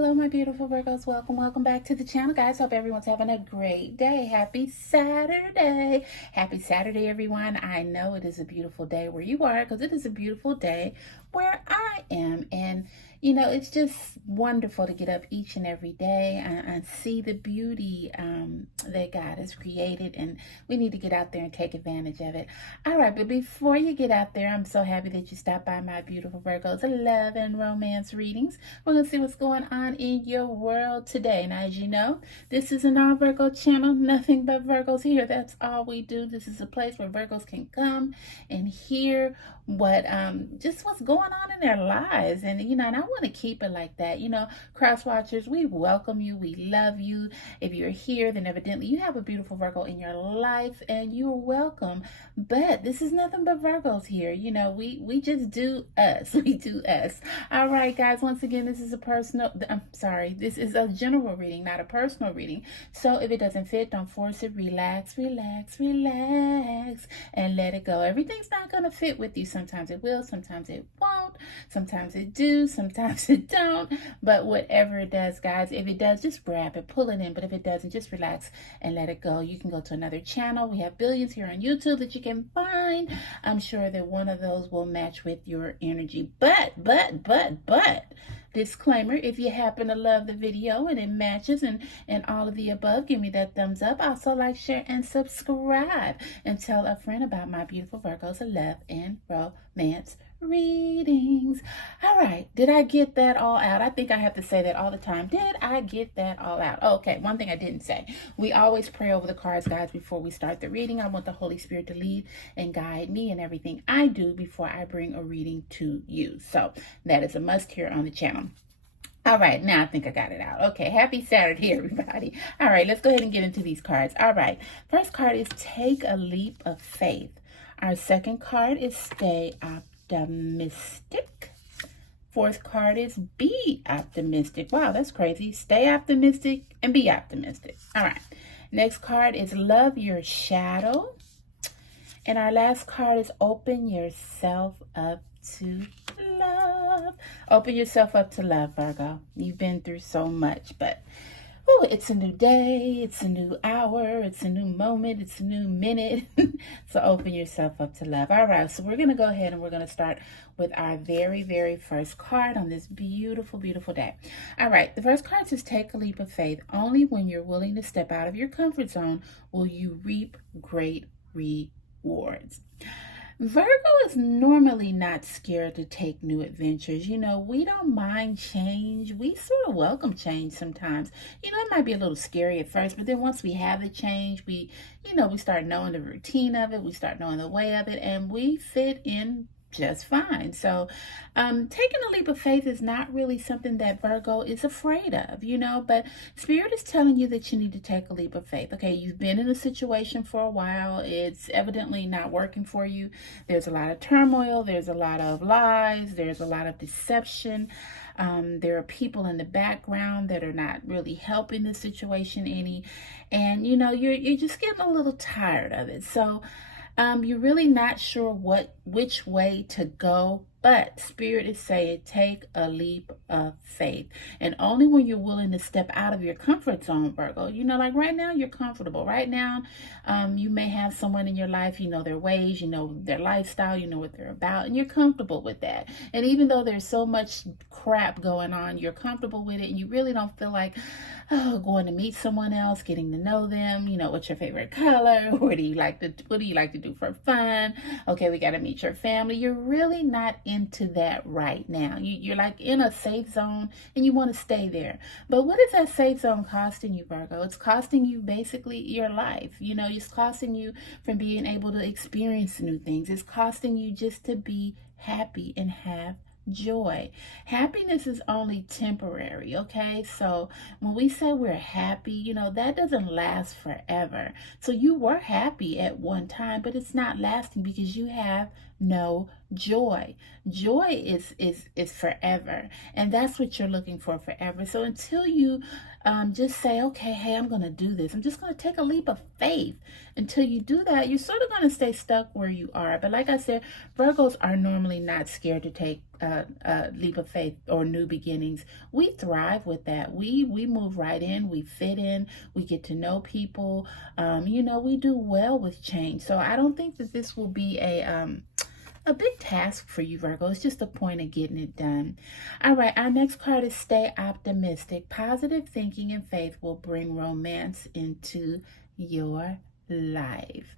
Hello, my beautiful Virgos. Welcome back to the channel, guys. Hope everyone's having a great day. Happy Saturday. Happy Saturday, everyone. I know it is a beautiful day where you are because it is a beautiful day where I am. And, you know, it's just wonderful to get up each and every day and see the beauty that God has created. And we need to get out there and take advantage of it. All right, but before you get out there, I'm so happy that you stopped by my beautiful Virgos 11 romance readings. We're going to see what's going on in your world today. Now, as you know, this is an all Virgo channel, nothing but Virgos here. That's all we do. This is a place where Virgos can come and hear what just what's going on in their lives. And you know, and I want to keep it like that. You know, cross watchers, we welcome you, we love you. If you're here, then evidently you have a beautiful Virgo in your life and you're welcome. But this is nothing but Virgos here. You know, we just do us. We do us. All right, guys, once again, this is this is a general reading, not a personal reading. So if it doesn't fit, don't force it. Relax, relax, relax, and let it go. Everything's not going to fit with you. Sometimes it will, sometimes it won't, sometimes it do, sometimes it don't. But whatever it does, guys, if it does, just grab it, pull it in. But if it doesn't, just relax and let it go. You can go to another channel. We have billions here on YouTube that you can find. I'm sure that one of those will match with your energy. But, disclaimer, if you happen to love the video and it matches and all of the above, give me that thumbs up. Also, like, share, and subscribe. And tell a friend about my beautiful Virgos of love and romance readings. All right, did I get that all out? I think I have to say that all the time. Did I get that all out? Okay, one thing I didn't say. We always pray over the cards, guys, before we start the reading. I want the Holy Spirit to lead and guide me in everything I do before I bring a reading to you. So that is a must here on the channel. All right, now I think I got it out. Okay, happy Saturday, everybody. All right, let's go ahead and get into these cards. All right, first card is Take a Leap of Faith. Our second card is Stay Optimistic. Fourth card is Be Optimistic. Wow, that's crazy. Stay optimistic and be optimistic. All right, next card is Love Your Shadow. And our last card is Open Yourself Up to Love. Open yourself up to love, Virgo. You've been through so much, but it's a new day, it's a new hour, it's a new moment, it's a new minute. So open yourself up to love. All right, so we're going to go ahead and we're going to start with our very first card on this beautiful, beautiful day. All right, the first card says Take a Leap of Faith. Only when you're willing to step out of your comfort zone will you reap great rewards. Virgo is normally not scared to take new adventures. You know, we don't mind change. We sort of welcome change sometimes. You know, it might be a little scary at first, but then once we have the change, we start knowing the routine of it. We start knowing the way of it, and we fit in just fine. So taking a leap of faith is not really something that Virgo is afraid of, you know, but Spirit is telling you that you need to take a leap of faith. Okay, you've been in a situation for a while. It's evidently not working for you. There's a lot of turmoil. There's a lot of lies. There's a lot of deception. There are people in the background that are not really helping the situation any. And, you know, you're just getting a little tired of it. So you're really not sure which way to go, but Spirit is saying take a leap of faith. And only when you're willing to step out of your comfort zone, Virgo. You know, like right now you're comfortable. Right now, you may have someone in your life, you know their ways, you know their lifestyle, you know what they're about, and you're comfortable with that. And even though there's so much crap going on, you're comfortable with it, and you really don't feel like going to meet someone else, getting to know them. You know, what's your favorite color? What do you like to do for fun? Okay, we got to meet your family. You're really not into that right now. You're like in a safe zone and you want to stay there. But what is that safe zone costing you, Virgo? It's costing you basically your life. You know, it's costing you from being able to experience new things. It's costing you just to be happy and have joy. Happiness is only temporary, okay? So when we say we're happy, you know, that doesn't last forever. So you were happy at one time, but it's not lasting because you have no joy. Joy is forever, and that's what you're looking for, forever. So until you just say, okay, hey, I'm going to do this, I'm just going to take a leap of faith. Until you do that, you're sort of going to stay stuck where you are. But like I said, Virgos are normally not scared to take a leap of faith or new beginnings. We thrive with that. We move right in. We fit in. We get to know people. We do well with change. So I don't think that this will be a big task for you, Virgo. It's just a point of getting it done. All right, our next card is stay optimistic. Positive thinking and faith will bring romance into your life.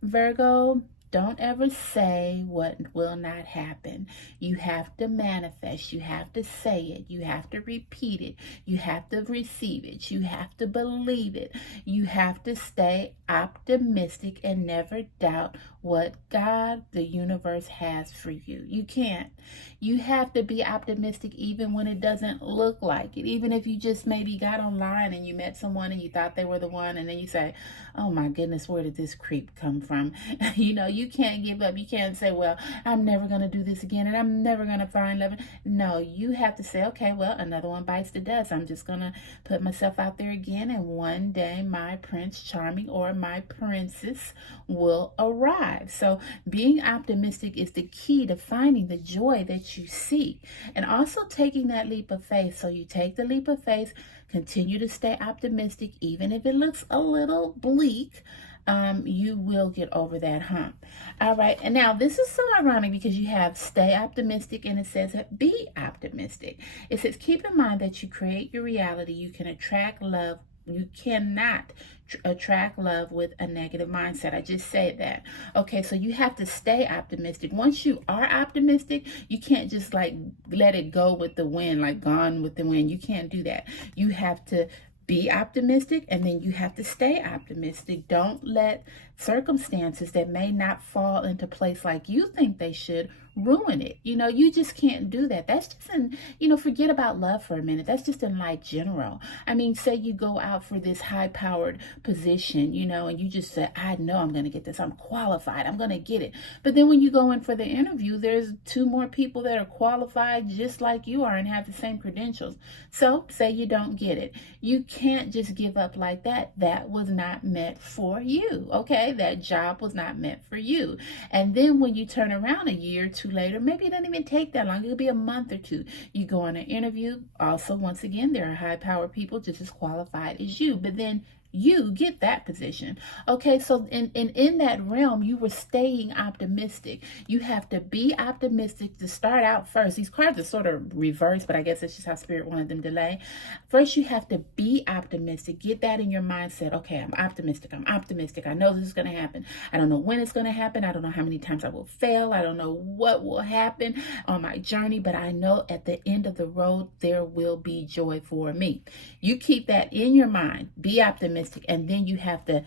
Virgo, don't ever say what will not happen. You have to manifest. You have to say it. You have to repeat it. You have to receive it. You have to believe it. You have to stay optimistic and never doubt what God, the universe, has for you. You can't. You have to be optimistic even when it doesn't look like it. Even if you just maybe got online and you met someone and you thought they were the one, and then you say, oh my goodness, where did this creep come from? You can't give up. You can't say, well, I'm never going to do this again and I'm never going to find love. No, you have to say, okay, well, another one bites the dust. I'm just going to put myself out there again, and one day my Prince Charming or my princess will arrive. So being optimistic is the key to finding the joy that you seek, and also taking that leap of faith. So you take the leap of faith, continue to stay optimistic, even if it looks a little bleak. You will get over that hump. All right, and now this is so ironic because you have stay optimistic and it says be optimistic. It says keep in mind that you create your reality. You can attract love. You cannot attract love with a negative mindset. I just said that. Okay, so you have to stay optimistic. Once you are optimistic, you can't just like let it go with the wind, like gone with the wind. You can't do that. You have to be optimistic, and then you have to stay optimistic. Don't let circumstances that may not fall into place like you think they should ruin it. You just can't do that. That's just forget about love for a minute. That's just in life general. I mean, say you go out for this high-powered position, and you just say, I know I'm going to get this. I'm qualified. I'm going to get it. But then when you go in for the interview, there's 2 more people that are qualified just like you are and have the same credentials. So say you don't get it. You can't just give up like that. That was not meant for you. Okay? That job was not meant for you. And then when you turn around a year or 2 later, maybe it doesn't even take that long. It'll be a month or 2. You go on an interview. Also, once again, there are high-powered people just as qualified as you. But then you get that position. Okay, so in that realm, you were staying optimistic. You have to be optimistic to start out first. These cards are sort of reversed, but I guess it's just how Spirit wanted them to lay. First, you have to be optimistic. Get that in your mindset. Okay, I'm optimistic. I'm optimistic. I know this is going to happen. I don't know when it's going to happen. I don't know how many times I will fail. I don't know what will happen on my journey, but I know at the end of the road, there will be joy for me. You keep that in your mind. Be optimistic. And then you have to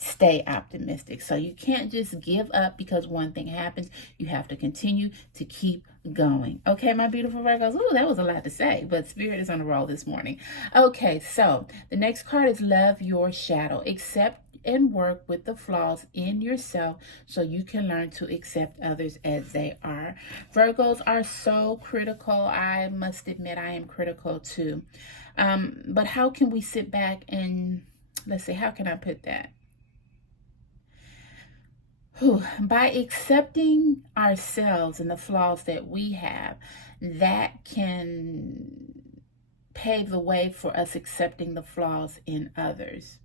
stay optimistic. So you can't just give up because one thing happens. You have to continue to keep going. Okay, my beautiful Virgos. Ooh, that was a lot to say, but Spirit is on a roll this morning. Okay, so the next card is love your shadow. Accept and work with the flaws in yourself so you can learn to accept others as they are. Virgos are so critical. I must admit I am critical too. But how can we sit back and let's see, how can I put that? By accepting ourselves and the flaws that we have, that can pave the way for us accepting the flaws in others.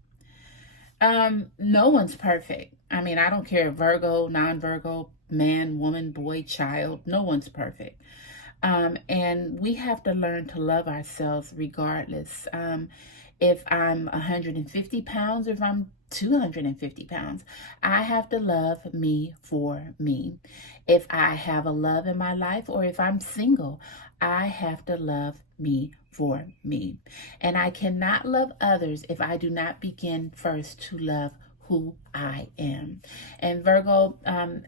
No one's perfect. I mean, I don't care, Virgo, non-Virgo, man, woman, boy, child, no one's perfect. And we have to learn to love ourselves regardless. If I'm 150 pounds or if I'm 250 pounds, I have to love me for me. If I have a love in my life or if I'm single, I have to love me for me. And I cannot love others if I do not begin first to love who I am. And Virgo,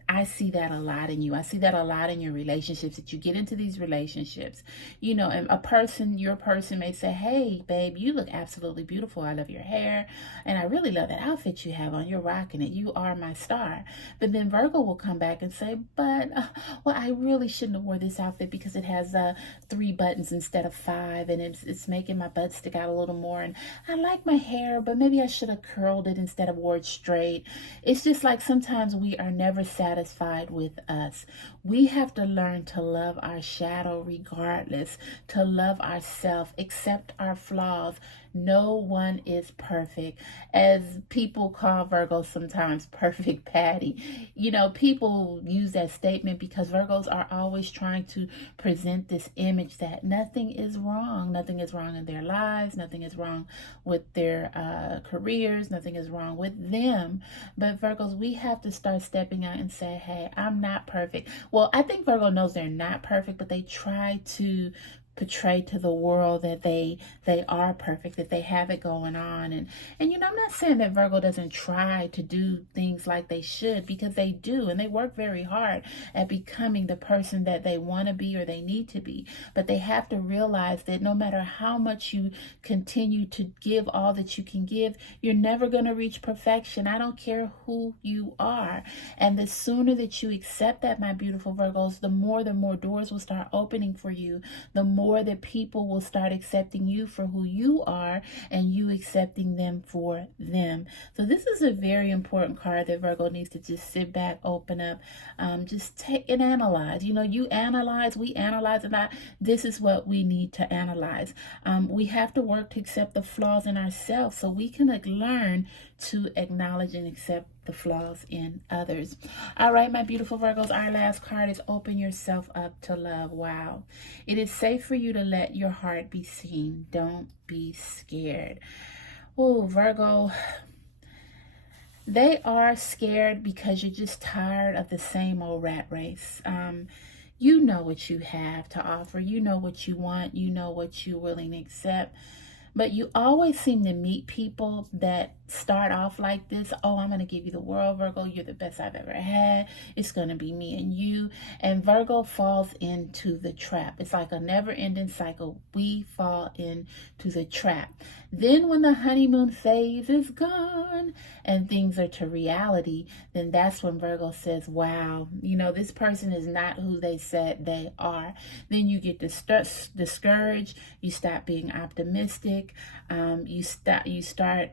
I see that a lot in you. I see that a lot in your relationships, that you get into these relationships, you know, and your person may say, hey, babe, you look absolutely beautiful. I love your hair. And I really love that outfit you have on. You're rocking it. You are my star. But then Virgo will come back and say, but, well, I really shouldn't have wore this outfit because it has 3 buttons instead of 5. And it's making my butt stick out a little more. And I like my hair, but maybe I should have curled it instead of wore it straight. It's just like sometimes we are never satisfied with us. We have to learn to love our shadow regardless, to love ourselves, accept our flaws. No one is perfect. As people call Virgos sometimes perfect Patty. You know, people use that statement because Virgos are always trying to present this image that nothing is wrong. Nothing is wrong in their lives. Nothing is wrong with their careers. Nothing is wrong with them. But Virgos, we have to start stepping out and say, hey, I'm not perfect. Well, I think Virgo knows they're not perfect, but they try to portray to the world that they are perfect, that they have it going on. And you know, I'm not saying that Virgo doesn't try to do things like they should, because they do, and they work very hard at becoming the person that they want to be or they need to be. But they have to realize that no matter how much you continue to give all that you can give, you're never going to reach perfection. I don't care who you are. And the sooner that you accept that, my beautiful Virgos, the more doors will start opening for you, the more that people will start accepting you for who you are and you accepting them for them. So this is a very important card that Virgo needs to just sit back, open up, just take and analyze. You know, you analyze, we analyze a lot. This is what we need to analyze. We have to work to accept the flaws in ourselves so we can learn to acknowledge and accept the flaws in others. All right, my beautiful Virgos, our last card is open yourself up to love. Wow. It is safe for you to let your heart be seen. Don't be scared. Oh, Virgo, they are scared because you're just tired of the same old rat race. You know what you have to offer. You know what you want. You know what you're willing to accept. But you always seem to meet people that start off like this. Oh, I'm going to give you the world, Virgo. You're the best I've ever had. It's going to be me and you. And Virgo falls into the trap. It's like a never-ending cycle. We fall into the trap. Then when the honeymoon phase is gone and things are to reality, then that's when Virgo says, wow, you know, this person is not who they said they are. Then you get discouraged. You stop being optimistic. You start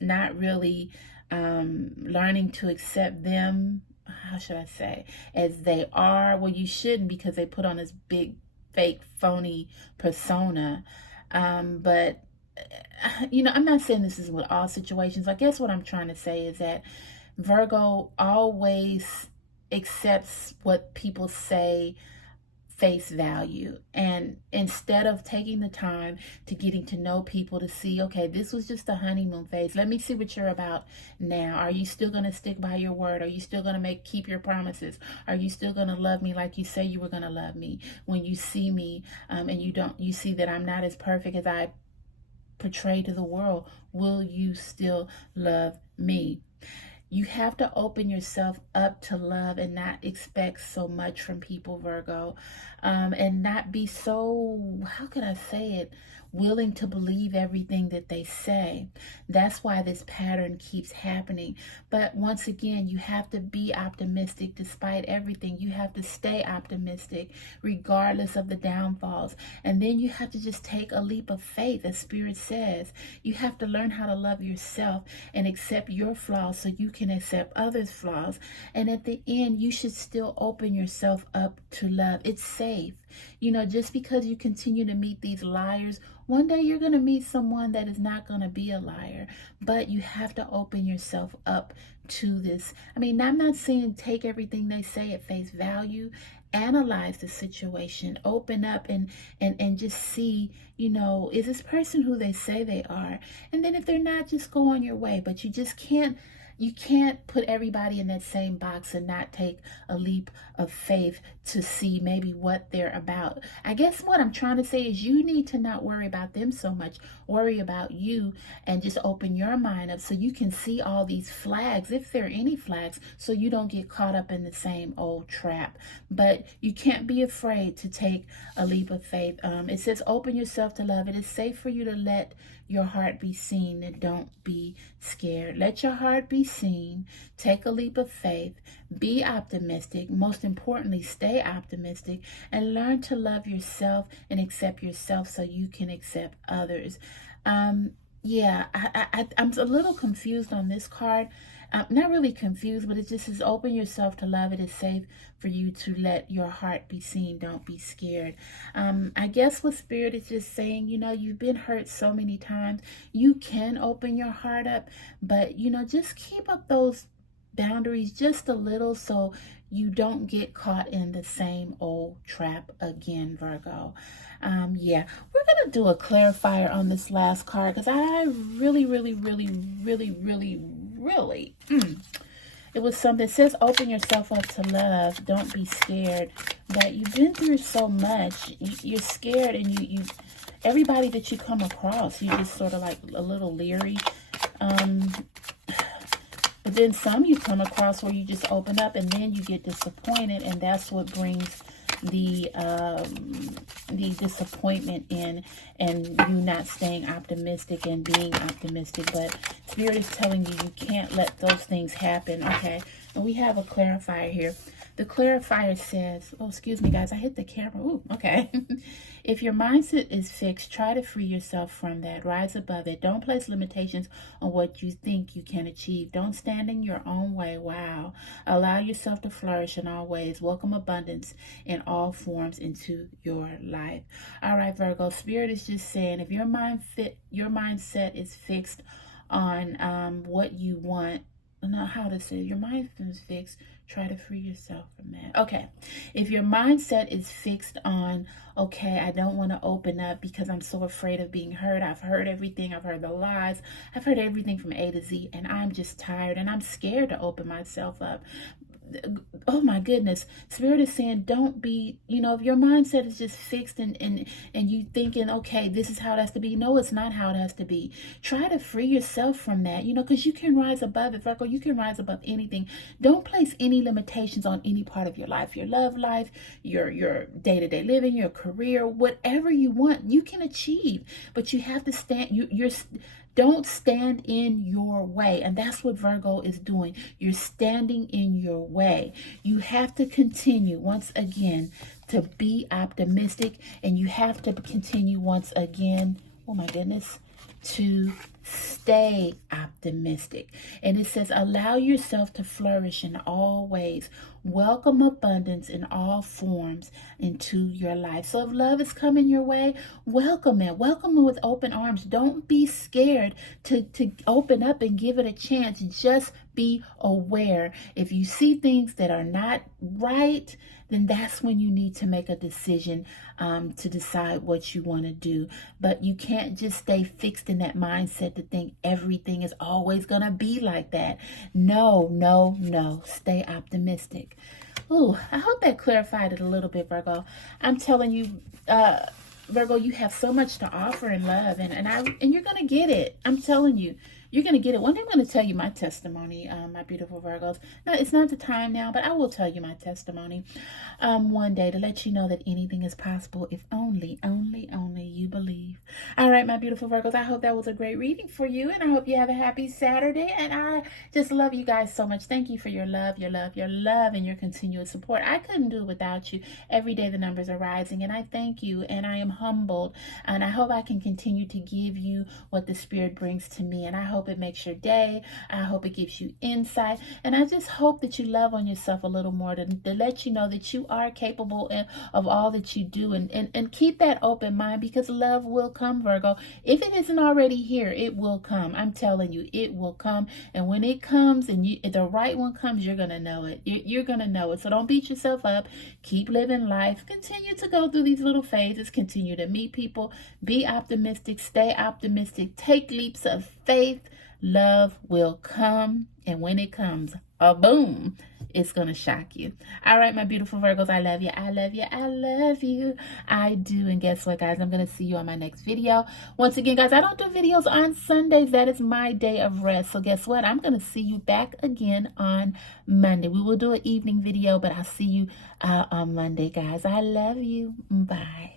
not really learning to accept them, how should I say, as they are. Well, you shouldn't, because they put on this big, fake, phony persona. But, you know, I'm not saying this is with all situations. I guess what I'm trying to say is that Virgo always accepts what people say face value, and instead of taking the time to getting to know people to see, okay, this was just a honeymoon phase, let me see what you're about now. Are you still going to stick by your word? Are you still going to keep your promises? Are you still going to love me like you say you were going to love me? When you see me and you see that I'm not as perfect as I portray to the world, will you still love me? You have to open yourself up to love and not expect so much from people, Virgo, and not be so, how can I say it, willing to believe everything that they say. That's why this pattern keeps happening. But once again, you have to be optimistic despite everything. You have to stay optimistic regardless of the downfalls. And then you have to just take a leap of faith, as Spirit says. You have to learn how to love yourself and accept your flaws so you can accept others' flaws. And at the end, you should still open yourself up to love. It's safe. You know, just because you continue to meet these liars, one day you're going to meet someone that is not going to be a liar. But you have to open yourself up to this. I mean, I'm not saying take everything they say at face value. Analyze the situation, open up and just see, you know, is this person who they say they are? And then if they're not, just go on your way. But you just can't you can't put everybody in that same box and not take a leap of faith to see maybe what they're about. I guess what I'm trying to say is you need to not worry about them so much. Worry about you and just open your mind up so you can see all these flags, if there are any flags, so you don't get caught up in the same old trap. But you can't be afraid to take a leap of faith. It says open yourself to love. It is safe for you to let your heart be seen, and don't be scared. Let your heart be seen. Take a leap of faith. Be optimistic. Most importantly, stay optimistic and learn to love yourself and accept yourself so you can accept others. Yeah, I'm a little confused on this card. Not really confused, but it just says open yourself to love. It is safe for you to let your heart be seen. Don't be scared. I guess what Spirit is just saying, you know, you've been hurt so many times. You can open your heart up, but, you know, just keep up those boundaries just a little so you don't get caught in the same old trap again, Virgo. Yeah, we're going to do a clarifier on this last card because I really, it was something. It says open yourself up to love. Don't be scared. But you've been through so much. You're scared, and you everybody that you come across, you just sort of like a little leery. But then some you come across where you just open up and then you get disappointed, and that's what brings the disappointment in, and you not staying optimistic and being optimistic. But Spirit is telling you can't let those things happen. Okay, and we have a clarifier here. The clarifier says, oh, excuse me, guys, I hit the camera. Ooh, okay. If your mindset is fixed, try to free yourself from that. Rise above it. Don't place limitations on what you think you can achieve. Don't stand in your own way. Wow. Allow yourself to flourish in all ways. Welcome abundance in all forms into your life. All right, Virgo, Spirit is just saying, if your mindset is fixed on what you want, not how to say, your mind is fixed, try to free yourself from that. Okay, if your mindset is fixed on, okay, I don't want to open up because I'm so afraid of being hurt. I've heard everything. I've heard the lies. I've heard everything from A to Z, and I'm just tired, and I'm scared to open myself up. Oh my goodness, Spirit is saying don't be, you know, if your mindset is just fixed and you thinking, okay, this is how it has to be. No, it's not how it has to be. Try to free yourself from that, you know, because you can rise above it, Virgo. You can rise above anything. Don't place any limitations on any part of your life, your love life, your day-to-day living, your career, whatever you want, you can achieve. But you have to stand, don't stand in your way. And that's what Virgo is doing. You're standing in your way. You have to continue, once again, to be optimistic. And you have to continue, once again, oh my goodness, to stay optimistic. And it says, allow yourself to flourish in all ways. Welcome abundance in all forms into your life. So if love is coming your way, welcome it. Welcome it with open arms. Don't be scared to open up and give it a chance. Just be aware. If you see things that are not right, then that's when you need to make a decision to decide what you want to do. But you can't just stay fixed in that mindset to think everything is always going to be like that. No. Stay optimistic. Ooh, I hope that clarified it a little bit, Virgo. I'm telling you, Virgo, you have so much to offer in love, and you're going to get it. I'm telling you. You're going to get it. One day I'm going to tell you my testimony, my beautiful Virgos. No, it's not the time now, but I will tell you my testimony one day to let you know that anything is possible if only you believe. All right, my beautiful Virgos, I hope that was a great reading for you, and I hope you have a happy Saturday, and I just love you guys so much. Thank you for your love, and your continued support. I couldn't do it without you. Every day the numbers are rising, and I thank you, and I am humbled, and I hope I can continue to give you what the Spirit brings to me, and I hope it makes your day. I hope it gives you insight. And I just hope that you love on yourself a little more to let you know that you are capable of all that you do. And keep that open mind, because love will come, Virgo. If it isn't already here, it will come. I'm telling you, it will come. And when it comes and the right one comes, you're going to know it. You're going to know it. So don't beat yourself up. Keep living life. Continue to go through these little phases. Continue to meet people. Be optimistic. Stay optimistic. Take leaps of faith. love will come. And when it comes, boom, it's going to shock you. All right, my beautiful Virgos, I love you. I love you. I love you. I do. And guess what, guys? I'm going to see you on my next video. Once again, guys, I don't do videos on Sundays. That is my day of rest. So guess what? I'm going to see you back again on Monday. We will do an evening video, but I'll see you on Monday, guys. I love you. Bye.